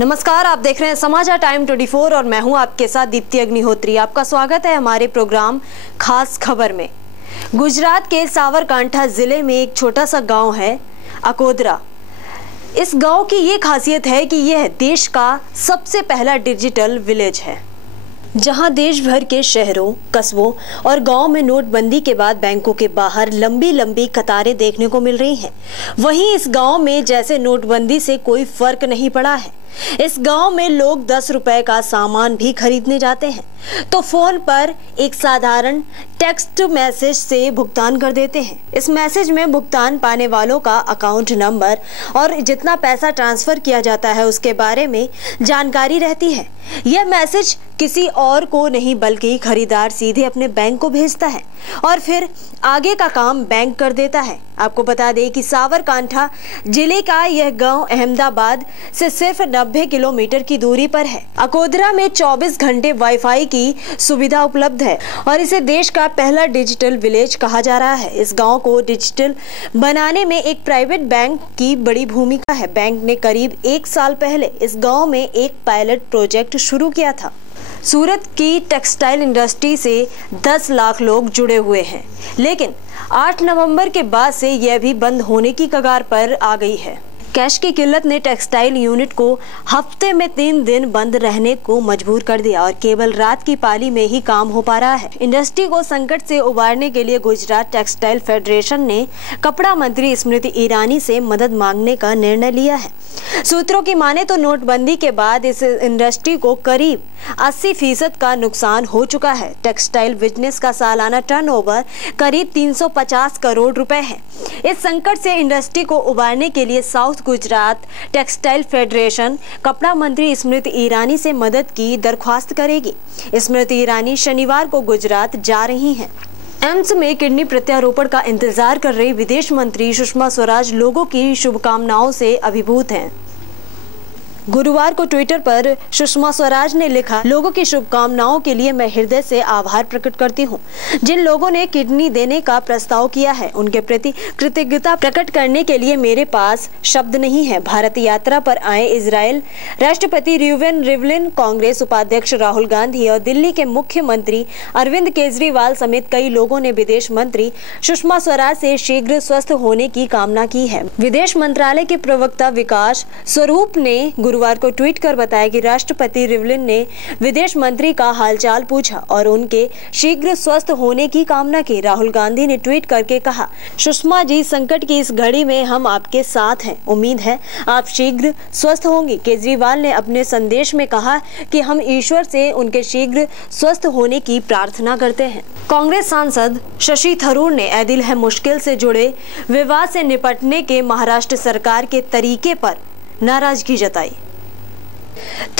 नमस्कार, आप देख रहे हैं समाचार टाइम 24 और मैं हूं आपके साथ दीप्ति अग्निहोत्री। आपका स्वागत है हमारे प्रोग्राम खास खबर में। गुजरात के साबरकांठा जिले में एक छोटा सा गांव है अकोदरा। इस गांव की ये खासियत है कि यह देश का सबसे पहला डिजिटल विलेज है, जहां देश भर के शहरों, कस्बों और गांव में नोटबंदी के बाद बैंकों के बाहर लंबी लंबी कतारें देखने को मिल रही हैं। वहीं इस गांव में जैसे नोटबंदी से कोई फर्क नहीं पड़ा है। इस गांव में लोग 10 रुपए का सामान भी खरीदने जाते हैं तो फोन पर एक साधारण टेक्स्ट मैसेज से भुगतान कर देते हैं। इस मैसेज में भुगतान पाने वालों का अकाउंट नंबर और जितना पैसा ट्रांसफर किया जाता है उसके बारे में जानकारी रहती है। यह मैसेज किसी और को नहीं बल्कि खरीदार सीधे अपने बैंक को भेजता है और फिर आगे का काम बैंक कर देता है। आपको बता दें कि साबरकांठा जिले का यह गांव अहमदाबाद से सिर्फ 90 किलोमीटर की दूरी पर है। अकोदरा में 24 घंटे वाईफाई की सुविधा उपलब्ध है और इसे देश का पहला डिजिटल विलेज कहा जा रहा है। इस गांव को डिजिटल बनाने में एक प्राइवेट बैंक की बड़ी भूमिका है। बैंक ने करीब 1 साल पहले इस गांव में एक पायलट प्रोजेक्ट शुरू किया था। सूरत की टेक्सटाइल इंडस्ट्री से 10 लाख लोग जुड़े हुए हैं, लेकिन 8 नवंबर के बाद से यह भी बंद होने की कगार पर आ गई है। कैश की किल्लत ने टेक्सटाइल यूनिट को हफ्ते में 3 दिन बंद रहने को मजबूर कर दिया और केवल रात की पाली में ही काम हो पा रहा है। इंडस्ट्री को संकट से उबारने के लिए गुजरात टेक्सटाइल फेडरेशन ने कपड़ा मंत्री स्मृति ईरानी से मदद मांगने का निर्णय लिया है। सूत्रों की माने तो नोटबंदी के बाद इस इंडस्ट्री को करीब 80% का नुकसान हो चुका है। टेक्सटाइल बिजनेस का सालाना टर्नओवर करीब 350 करोड़ रुपए है। इस संकट से इंडस्ट्री को उबारने के लिए साउथ गुजरात टेक्सटाइल फेडरेशन कपड़ा मंत्री स्मृति ईरानी से मदद की दरख्वास्त करेगी। स्मृति ईरानी शनिवार को गुजरात जा रही हैं। एम्स में किडनी प्रत्यारोपण का इंतजार कर रही विदेश मंत्री सुषमा स्वराज लोगों की शुभकामनाओं से अभिभूत हैं। गुरुवार को ट्विटर पर सुषमा स्वराज ने लिखा, लोगों की शुभकामनाओं के लिए मैं हृदय से आभार प्रकट करती हूँ। जिन लोगों ने किडनी देने का प्रस्ताव किया है उनके प्रति कृतज्ञता प्रकट करने के लिए मेरे पास शब्द नहीं है। भारत यात्रा पर आए इजरायल राष्ट्रपति रूवेन रिवलिन, कांग्रेस उपाध्यक्ष राहुल गांधी और दिल्ली के मुख्यमंत्री अरविंद केजरीवाल समेत कई लोगों ने विदेश मंत्री सुषमा स्वराज से शीघ्र स्वस्थ होने की कामना की है। विदेश मंत्रालय के प्रवक्ता विकास स्वरूप ने गुरुवार को ट्वीट कर बताया कि राष्ट्रपति रिवलिन ने विदेश मंत्री का हालचाल पूछा और उनके शीघ्र स्वस्थ होने की कामना की। राहुल गांधी ने ट्वीट करके कहा, सुषमा जी, संकट की इस घड़ी में हम आपके साथ हैं। उम्मीद है आप शीघ्र स्वस्थ होंगी। केजरीवाल ने अपने संदेश में कहा कि हम ईश्वर से उनके शीघ्र स्वस्थ होने की प्रार्थना करते हैं। कांग्रेस सांसद शशि थरूर ने ए दिल है मुश्किल से जुड़े विवाद से निपटने के महाराष्ट्र सरकार के तरीके पर नाराजगी जताई।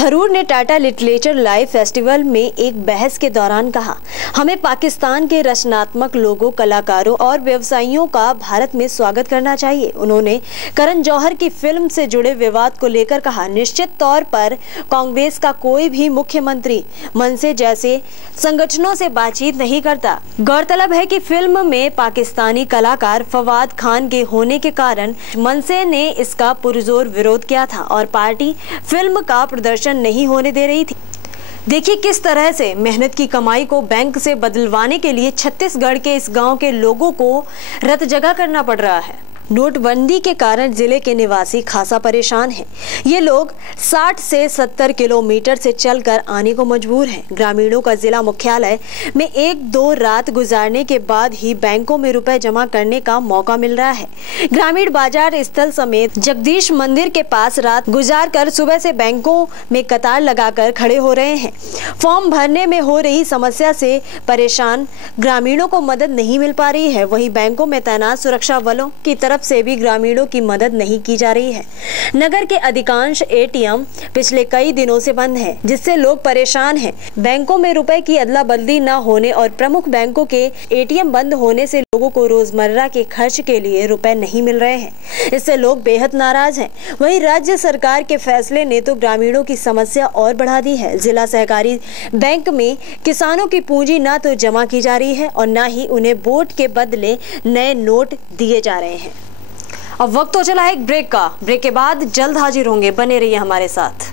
थरूर ने टाटा लिटरेचर लाइव फेस्टिवल में एक बहस के दौरान कहा, हमें पाकिस्तान के रचनात्मक लोगों, कलाकारों और व्यवसायियों का भारत में स्वागत करना चाहिए। उन्होंने करण जौहर की फिल्म से जुड़े विवाद को लेकर कहा, निश्चित तौर पर कांग्रेस का कोई भी मुख्यमंत्री मनसे जैसे संगठनों से बातचीत नहीं करता। गौरतलब है कि फिल्म में पाकिस्तानी कलाकार फवाद खान के होने के कारण मनसे ने इसका पुरजोर विरोध किया था और पार्टी फिल्म का प्रदर्शन नहीं होने दे रही थी। देखिए किस तरह से मेहनत की कमाई को बैंक से बदलवाने के लिए छत्तीसगढ़ के इस गांव के लोगों को रत जगह करना पड़ रहा है। नोटबंदी के कारण जिले के निवासी खासा परेशान हैं। ये लोग 60 से 70 किलोमीटर से चलकर आने को मजबूर हैं। ग्रामीणों का जिला मुख्यालय में 1-2 रात गुजारने के बाद ही बैंकों में रुपए जमा करने का मौका मिल रहा है। ग्रामीण बाजार स्थल समेत जगदीश मंदिर के पास रात गुजार कर सुबह से बैंकों में कतार लगाकर खड़े हो रहे हैं। फॉर्म भरने में हो रही समस्या से परेशान ग्रामीणों को मदद नहीं मिल पा रही है। वहीं बैंकों में तैनात सुरक्षा बलों की तरफ से भी ग्रामीणों की मदद नहीं की जा रही है। नगर के अधिकांश एटीएम पिछले कई दिनों से बंद हैं, जिससे लोग परेशान हैं। बैंकों में रुपए की अदला बदली न होने और प्रमुख बैंकों के एटीएम बंद होने से लोगों को रोजमर्रा के खर्च के लिए रुपए नहीं मिल रहे हैं। इससे लोग बेहद नाराज हैं। वहीं राज्य सरकार के फैसले ने तो ग्रामीणों की समस्या और बढ़ा दी है। जिला सहकारी बैंक में किसानों की पूंजी न तो जमा की जा रही है और न ही उन्हें वोट के बदले नए नोट दिए जा रहे हैं। अब वक्त हो चला है एक ब्रेक का। ब्रेक के बाद जल्द हाजिर होंगे, बने रहिए हमारे साथ।